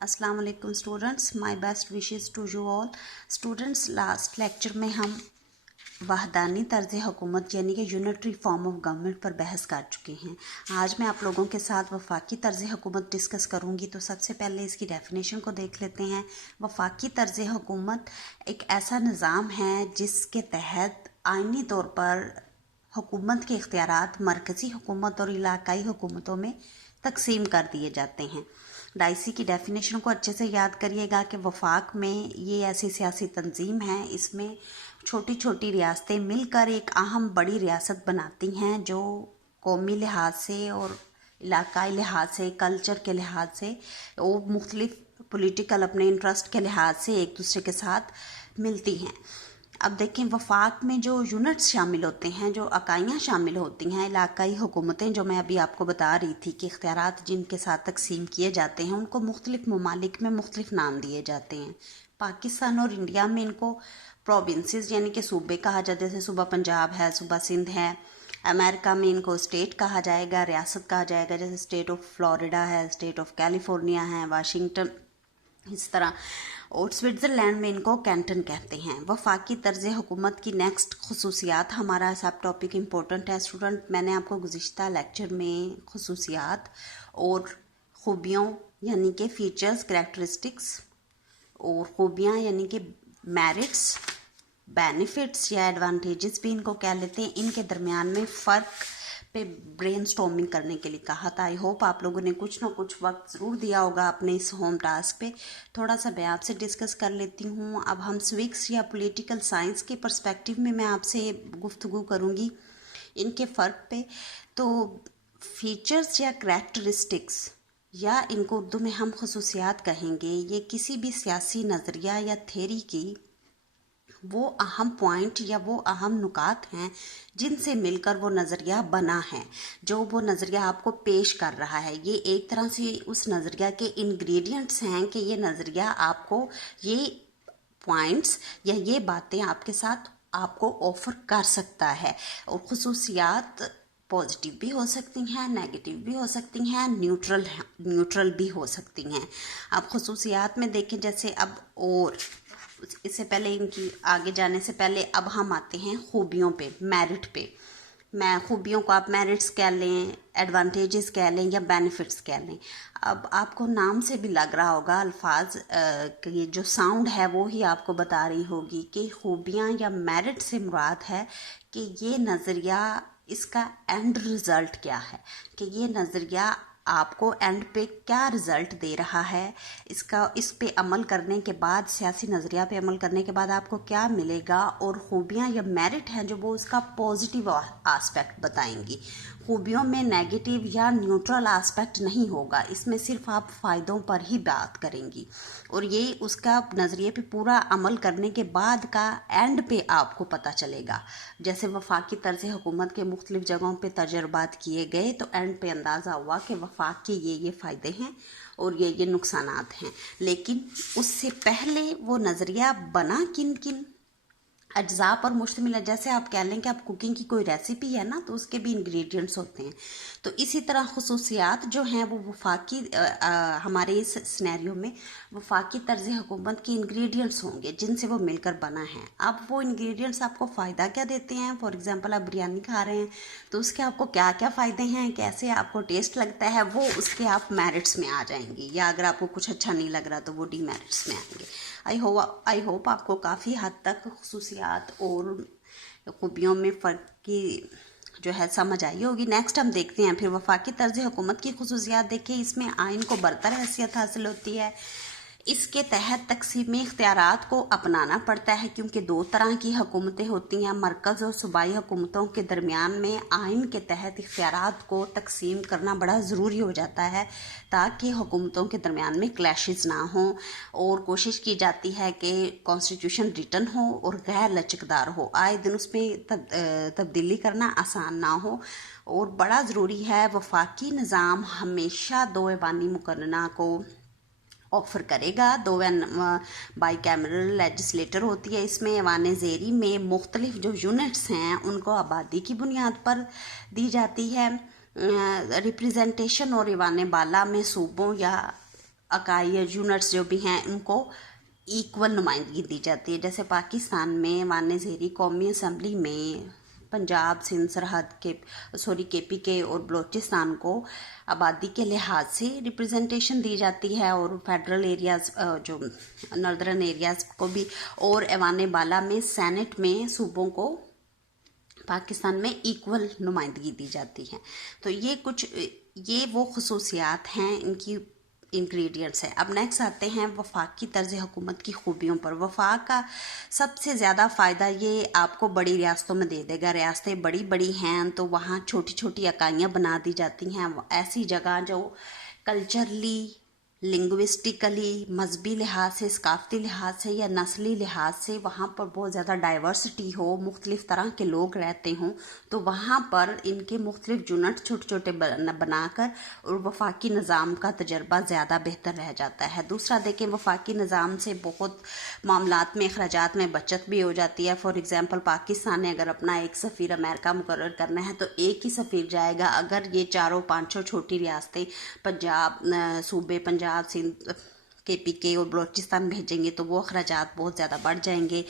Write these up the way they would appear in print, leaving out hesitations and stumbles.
अस्सलाम वालेकुम students, my best wishes to you all students. Last lecture में हम वहदानी तर्ज हुकूमत यानी कि यूनिटरी फॉर्म ऑफ गवर्नमेंट पर बहस कर चुके हैं। आज मैं आप लोगों के साथ वफाकी तर्ज हुकूमत डिस्कस करूंगी। तो सबसे पहले इसकी डेफिनेशन को देख लेते हैं। वफाकी तर्ज हुकूमत एक ऐसा निज़ाम है जिसके तहत आइनी तौर पर हुकूमत के इख्तियारात मरकज़ी हुकूमत और इलाकाई हुकूमतों में तकसीम कर दिए जाते हैं। डाइसी की डेफिनेशन को अच्छे से याद करिएगा कि वफाक में ये ऐसी सियासी तंजीम है, इसमें छोटी छोटी रियासतें मिलकर एक अहम बड़ी रियासत बनाती हैं जो कौमी लिहाज से और इलाकाई लिहाज से, कल्चर के लिहाज से और मुख्तलिफ पॉलिटिकल अपने इंटरेस्ट के लिहाज से एक दूसरे के साथ मिलती हैं। अब देखें, वफाक में जो यूनिट्स शामिल होते हैं, जो इकाइयाँ शामिल होती हैं, इलाकाई हुकूमतें, जो मैं अभी आपको बता रही थी कि इख्तियारात जिनके साथ तकसीम किए जाते हैं, उनको मुख्तलिफ ममालिक में मुख्तलिफ नाम दिए जाते हैं। पाकिस्तान और इंडिया में इनको प्रोविंसेस यानी कि सूबे कहा जाता है, जैसे सूबा पंजाब है, सूबा सिंध है। अमेरिका में इनको स्टेट कहा जाएगा, रियासत कहा जाएगा, जैसे स्टेट ऑफ फ्लोरिडा है, स्टेट ऑफ कैलिफोर्निया है, वाशिंगटन, इस तरह। और स्विट्ज़रलैंड में इनको कैंटन कहते हैं। वफाकी तर्ज हुकूमत की नेक्स्ट खसूसियात, हमारा सब टॉपिक इम्पोर्टेंट है स्टूडेंट। मैंने आपको गुज़िश्ता लेक्चर में खसूसियात और ख़ूबियों यानी कि फ़ीचर्स, करैक्टरिस्टिक्स और ख़ूबियाँ यानी कि मेरिट्स, बेनिफिट्स या एडवांटेजेस भी इनको कह लेते हैं, इनके दरमियान में फ़र्क पे ब्रेनस्टॉर्मिंग करने के लिए कहा था। आई होप आप लोगों ने कुछ ना कुछ वक्त ज़रूर दिया होगा अपने इस होम टास्क पे। थोड़ा सा मैं आपसे डिस्कस कर लेती हूँ। अब हम स्विक्स या पॉलिटिकल साइंस के पर्सपेक्टिव में मैं आपसे गुफ्तगू करूँगी इनके फ़र्क पे। तो फीचर्स या करैक्टरिस्टिक्स, या इनको उर्दू में हम खसूसियात कहेंगे, ये किसी भी सियासी नज़रिया या थेरी की वो अहम पॉइंट या वो अहम नुकात हैं जिनसे मिलकर वो नज़रिया बना है, जो वो नज़रिया आपको पेश कर रहा है। ये एक तरह से उस नज़रिया के इंग्रेडिएंट्स हैं कि ये नज़रिया आपको ये पॉइंट्स या ये बातें आपके साथ आपको ऑफ़र कर सकता है। और खुसूसियात पॉजिटिव भी हो सकती हैं, नेगेटिव भी हो सकती हैं, न्यूट्रल भी हो सकती हैं। अब खुसूसियात में देखें, जैसे अब, और इससे पहले इनकी आगे जाने से पहले अब हम आते हैं खूबियों पे, मेरिट पे। मैं खूबियों को आप मेरिट्स कह लें, एडवांटेजेस कह लें या बेनिफिट्स कह लें। अब आपको नाम से भी लग रहा होगा, अल्फाज की जो साउंड है वो ही आपको बता रही होगी कि खूबियाँ या मेरिट से मुराद है कि ये नज़रिया, इसका एंड रिज़ल्ट क्या है, कि ये नज़रिया आपको एंड पे क्या रिज़ल्ट दे रहा है, इस पे अमल करने के बाद, सियासी नज़रिया पे अमल करने के बाद आपको क्या मिलेगा। और खूबियाँ या मेरिट हैं जो वो उसका पॉजिटिव आस्पेक्ट बताएंगी। खूबियों में नेगेटिव या न्यूट्रल आस्पेक्ट नहीं होगा, इसमें सिर्फ आप फ़ायदों पर ही बात करेंगी। और ये उसका नज़रिए पे पूरा अमल करने के बाद का एंड पे आपको पता चलेगा। जैसे वफाकी तर्ज हुकूमत के मुख्तलिफ जगहों पे तजर्बात किए गए तो एंड पे अंदाज़ा हुआ कि वफाक के ये फ़ायदे हैं और ये नुकसानात हैं। लेकिन उससे पहले वो नज़रिया बना किन किन अज्जा पर मुश्तमिल है। जैसे आप कह लें कि आप कुकिंग की कोई रेसिपी है ना, तो उसके भी इंग्रेडिएंट्स होते हैं। तो इसी तरह खुसूसियात जो हैं वो वफाकी हमारे इस सिनेरियो में वफाकी तर्ज हुकूमत के इंग्रेडिएंट्स होंगे जिनसे वो मिलकर बना है। अब वो इंग्रेडिएंट्स आपको फ़ायदा क्या देते हैं? फॉर एग्जांपल आप बिरयानी खा रहे हैं तो उसके आपको क्या क्या फ़ायदे हैं, कैसे आपको टेस्ट लगता है, वो उसके आप मेरिट्स में आ जाएंगे। या अगर आपको कुछ अच्छा नहीं लग रहा तो वो डीमेरिट्स में आएंगे। आई होप आपको काफ़ी हद तक खुसूसियात और खूबियों में फ़र्क की जो है समझ आई होगी। नेक्स्ट हम देखते हैं फिर वफाकी तर्ज हुकूमत की खुसूसियात। देखें, इसमें आइन को बरतर हैसियत हासिल होती है। इसके तहत तकसीमी इख्तियारात को अपनाना पड़ता है क्योंकि दो तरह की हुकूमतें होती हैं। मरकज़ और सूबाई हुकूमतों के दरमियान में आइन के तहत इख्तियारात को तकसीम करना बड़ा ज़रूरी हो जाता है ताकि हुकूमतों के दरमियान में क्लैशेस ना हों। और कोशिश की जाती है कि कॉन्स्टिट्यूशन रिटन हो और गैर लचकदार हो, आए दिन उस पर तब्दीली करना आसान ना हो। और बड़ा ज़रूरी है, वफाकी निज़ाम हमेशा दो ऐवानी मुकन्ना को ऑफ़र करेगा। दो बाई कैमरल लेजिस्लेटर होती है इसमें। ऐवान ज़ेरी में मुख्तलिफ जो यूनिट्स हैं उनको आबादी की बुनियाद पर दी जाती है रिप्रेजेंटेशन। और ऐवान बाला में सूबों या इकाई या यूनिट्स जो भी हैं उनको इक्वल नुमाइंदगी दी जाती है। जैसे पाकिस्तान में माने ज़ेरी कौमी असम्बली में पंजाब, सिंध, सरहद के KPK और बलूचिस्तान को आबादी के लिहाज से रिप्रेजेंटेशन दी जाती है, और फेडरल एरियाज़ जो नॉर्दर्न एरियाज़ को भी, और ऐवान बाला में सेनेट में सूबों को पाकिस्तान में इक्वल नुमाइंदगी दी जाती है। तो ये वो खसूसियात हैं, इनकी इंग्रेडिएंट्स हैं। अब नेक्स्ट आते हैं वफाक की तर्ज हुकूमत की खूबियों पर। वफाक का सबसे ज़्यादा फ़ायदा ये आपको बड़ी रियासतों में दे देगा। रियासतें बड़ी बड़ी हैं तो वहाँ छोटी छोटी इकाइयाँ बना दी जाती हैं, ऐसी जगह जो कल्चरली, लिंग्विस्टिकली, मजहबी लिहाज से, सकाफती लिहाज से या नस्ली लिहाज से वहाँ पर बहुत ज़्यादा डाइवर्सिटी हो, मुख्तलिफ़ तरह के लोग रहते हों, तो वहाँ पर इनके मुख्तलिफ यूनिट छोटे छोटे बनाकर और वफाकी निज़ाम का तजर्बा ज़्यादा बेहतर रह जाता है। दूसरा देखें, वफाकी निज़ाम से बहुत मामलात में, अखराजात में बचत भी हो जाती है। फॉर एग्ज़ाम्पल पाकिस्तान ने अगर अपना एक सफ़ीर अमेरिका मुकर्रर करना है तो एक ही सफ़ीर जाएगा। अगर ये 400-500 छोटी रियासतें सूबे पंजाब, सिंध, KPK और बलूचिस्तान भेजेंगे तो वो अखराजात बहुत ज़्यादा बढ़ जाएंगे।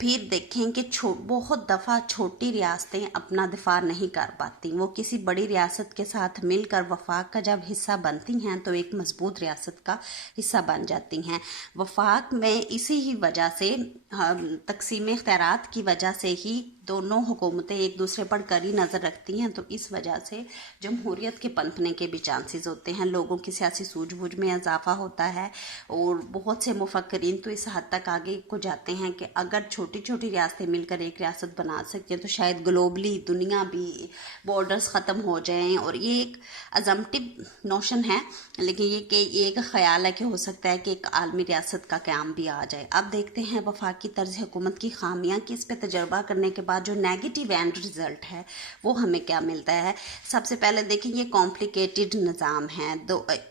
फिर देखें कि बहुत दफ़ा छोटी रियासतें अपना दिफा नहीं कर पाती, वो किसी बड़ी रियासत के साथ मिलकर वफाक का जब हिस्सा बनती हैं तो एक मजबूत रियासत का हिस्सा बन जाती हैं। वफाक में इसी ही वजह से, तकसीम इख्तियारात की वजह से ही दोनों हुकूमतें एक दूसरे पर कड़ी नज़र रखती हैं, तो इस वजह से जमहूरियत के पनपने के भी चांसेस होते हैं। लोगों की सियासी सूझबूझ में इजाफा होता है, और बहुत से मुफक्किरीन तो इस हद तक आगे को जाते हैं कि अगर छोटी छोटी रियासतें मिलकर एक रियासत बना सकती हैं तो शायद ग्लोबली दुनिया भी बॉर्डर्स ख़त्म हो जाएं। और ये एक अजम्पटिव नोशन है, लेकिन ये एक ख्याल है कि हो सकता है कि एक आलमी रियासत का क़याम भी आ जाए। अब देखते हैं वफाकी तर्ज हुकूमत की खामियाँ कि इस पर तजर्बा करने के बाद जो नेगेटिव एंड रिज़ल्ट है वो हमें क्या मिलता है। सबसे पहले देखें, ये कॉम्प्लिकेटेड निज़ाम है।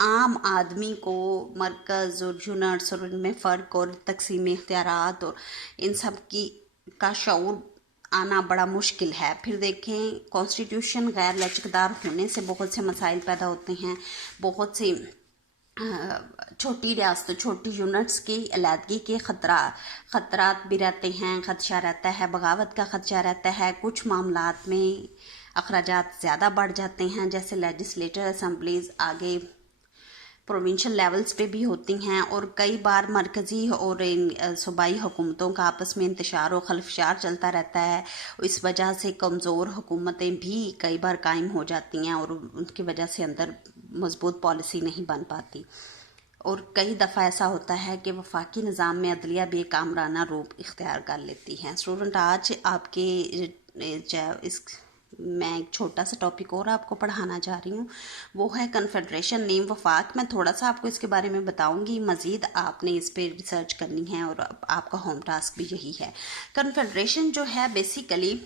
आम आदमी को मरकज़ और यूनिट्स और उनमें फ़र्क और तकसीम इख्तियारात और इन सब का शऊर आना बड़ा मुश्किल है। फिर देखें, कॉन्स्टिट्यूशन गैर लचकदार होने से बहुत से मसाइल पैदा होते हैं। बहुत सी छोटी रियासतों, छोटी यूनिट्स की अलहदगी के ख़तरात भी रहते हैं, खदशा रहता है, बगावत का खदशा रहता है। कुछ मामलात में अखराजात ज़्यादा बढ़ जाते हैं, जैसे लेजिस्लेटिव असम्बलीज़ आगे प्रोविंशियल लेवल्स पे भी होती हैं, और कई बार मरकज़ी और सूबाई हुकूमतों का आपस में इंतशार और खलफशार चलता रहता है। इस वजह से कमज़ोर हुकूमतें भी कई बार कायम हो जाती हैं और उनकी वजह से अंदर मजबूत पॉलिसी नहीं बन पाती। और कई दफ़ा ऐसा होता है कि वफाकी निज़ाम में अदलिया भी एक आमराना रूप इख्तियार कर लेती है। स्टूडेंट, आज मैं एक छोटा सा टॉपिक और आपको पढ़ाना जा रही हूँ, वो है कन्फेडरेशन नेम वफाक। मैं थोड़ा सा आपको इसके बारे में बताऊंगी, मज़ीद आपने इस पर रिसर्च करनी है और आपका होम टास्क भी यही है। कन्फेडरेशन जो है बेसिकली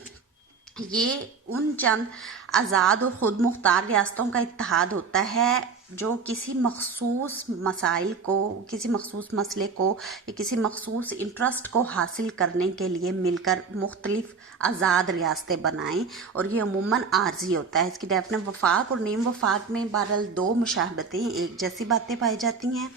ये उन चंद आज़ाद और ख़ुद मुख्तार रियासतों का इत्तेहाद होता है जो किसी मखसूस मसाइल को, किसी मखसूस मसले को या किसी मखसूस इंटरेस्ट को हासिल करने के लिए मिलकर मुख्तलिफ आज़ाद रियासतें बनाएं, और ये अमूमन आर्जी होता है। इसकी डेफिनेट वफाक और नीम वफाक में बहरहाल दो मुशाबहतें, एक जैसी बातें पाई जाती हैं।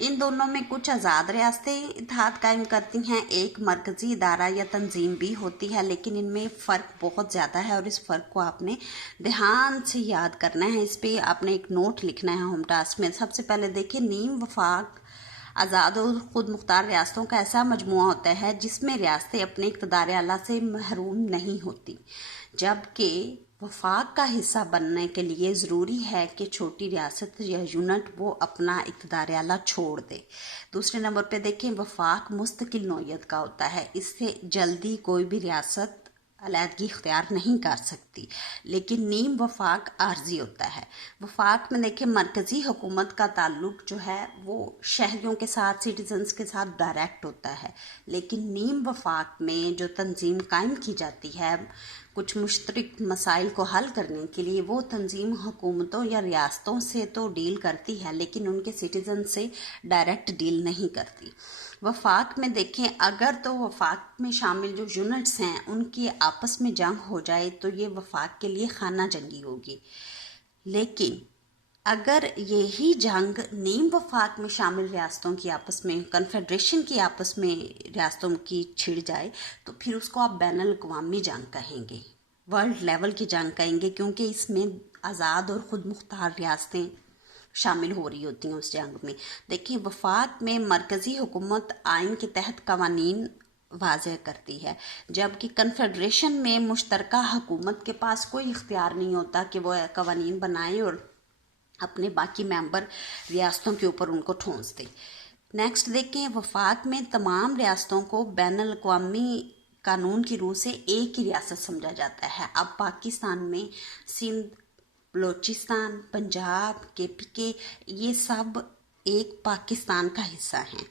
इन दोनों में कुछ आज़ाद रियासतें इत्तेहाद कायम करती हैं, एक मरकज़ी इदारा या तंजीम भी होती है, लेकिन इनमें फ़र्क बहुत ज़्यादा है और इस फ़र्क को आपने ध्यान से याद करना है। इस पर आपने एक नोट लिखना है होम टास्क में। सबसे पहले देखिए, नीम वफाक आज़ाद और ख़ुद मुख्तार रियासतों का ऐसा मजमुआ होता है जिसमें रियासतें अपने इक़्तिदार आला से महरूम नहीं होती, जबकि वफाक का हिस्सा बनने के लिए ज़रूरी है कि छोटी रियासत या यूनिट वो अपना इक़्तिदार आला छोड़ दे। दूसरे नंबर पे देखें, वफाक मुस्तकिल नौइयत का होता है, इससे जल्दी कोई भी रियासत अलहदगी इख्तियार नहीं कर सकती, लेकिन नीम वफाक आर्जी होता है। वफाक में देखें, मरकज़ी हुकूमत का ताल्लुक जो है वो शहरियों के साथ, सिटीजन्स के साथ डायरेक्ट होता है, लेकिन नीम वफाक में जो तंजीम कायम की जाती है कुछ मुश्तरक मसाइल को हल करने के लिए, वो तंजीम हुकूमतों या रियासतों से तो डील करती है लेकिन उनके सिटीजन से डायरेक्ट डील नहीं करती। वफाक में देखें, अगर तो वफाक में शामिल जो यूनिट्स हैं उनकी आपस में जंग हो जाए तो ये वफाक के लिए खाना जंगी होगी, लेकिन अगर यही जंग नीम वफाक में शामिल रियासतों की आपस में, कन्फेडरेशन की आपस में रियासतों की छिड़ जाए तो फिर उसको आप बैनुल अक़वामी जंग कहेंगे, वर्ल्ड लेवल की जंग कहेंगे, क्योंकि इसमें आज़ाद और ख़ुद मुख्तार रियासतें शामिल हो रही होती हैं उस जंग में। देखिए, वफाक में मरकज़ी हुकूमत आइन के तहत कवानीन वाज़ेह करती है, जबकि कन्फेडरेशन में मुश्तरका हुकूमत के पास कोई इख्तियार नहीं होता कि वो कवानीन बनाए और अपने बाकी मेंबर रियासतों के ऊपर उनको ठोंस दे। नेक्स्ट देखें, वफाक में तमाम रियासतों को बैनुल अक़वामी कानून की रूह से एक ही रियासत समझा जाता है। अब पाकिस्तान में सिंध, बलोचिस्तान, पंजाब, KPK ये सब एक पाकिस्तान का हिस्सा हैं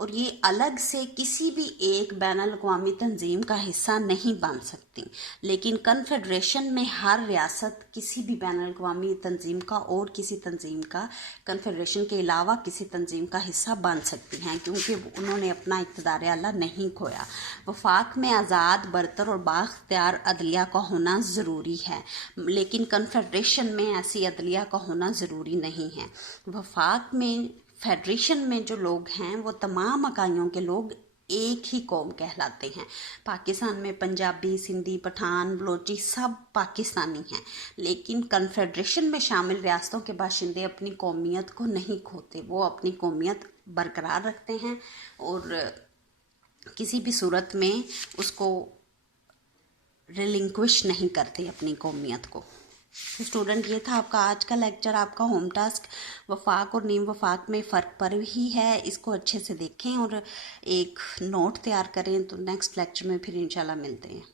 और ये अलग से किसी भी एक बैनुल अक़वामी तंजीम का हिस्सा नहीं बन सकती। लेकिन कन्फेडरेशन में हर रियासत किसी भी बैनुल अक़वामी तंजीम का और किसी तंजीम का, कन्फेडरेशन के अलावा किसी तंजीम का हिस्सा बन सकती हैं, क्योंकि उन्होंने अपना इक़्तिदार आला नहीं खोया। वफाक में आज़ाद, बरतर और बाख्तियार अदलिया का होना ज़रूरी है, लेकिन कन्फेडरेशन में ऐसी अदलिया का होना ज़रूरी नहीं है। वफाक में, फेडरेशन में जो लोग हैं वो तमाम इकाइयों के लोग एक ही कौम कहलाते हैं। पाकिस्तान में पंजाबी, सिंधी, पठान, बलोची सब पाकिस्तानी हैं, लेकिन कन्फेडरेशन में शामिल रियासतों के बाशिंदे अपनी कौमियत को नहीं खोते, वो अपनी कौमियत बरकरार रखते हैं और किसी भी सूरत में उसको रिलिंक्विश नहीं करते अपनी कौमियत को। तो स्टूडेंट, ये था आपका आज का लेक्चर, आपका होम टास्क। वफाक और नीम वफाक में फ़र्क पर ही है, इसको अच्छे से देखें और एक नोट तैयार करें। तो नेक्स्ट लेक्चर में फिर इंशाल्लाह मिलते हैं।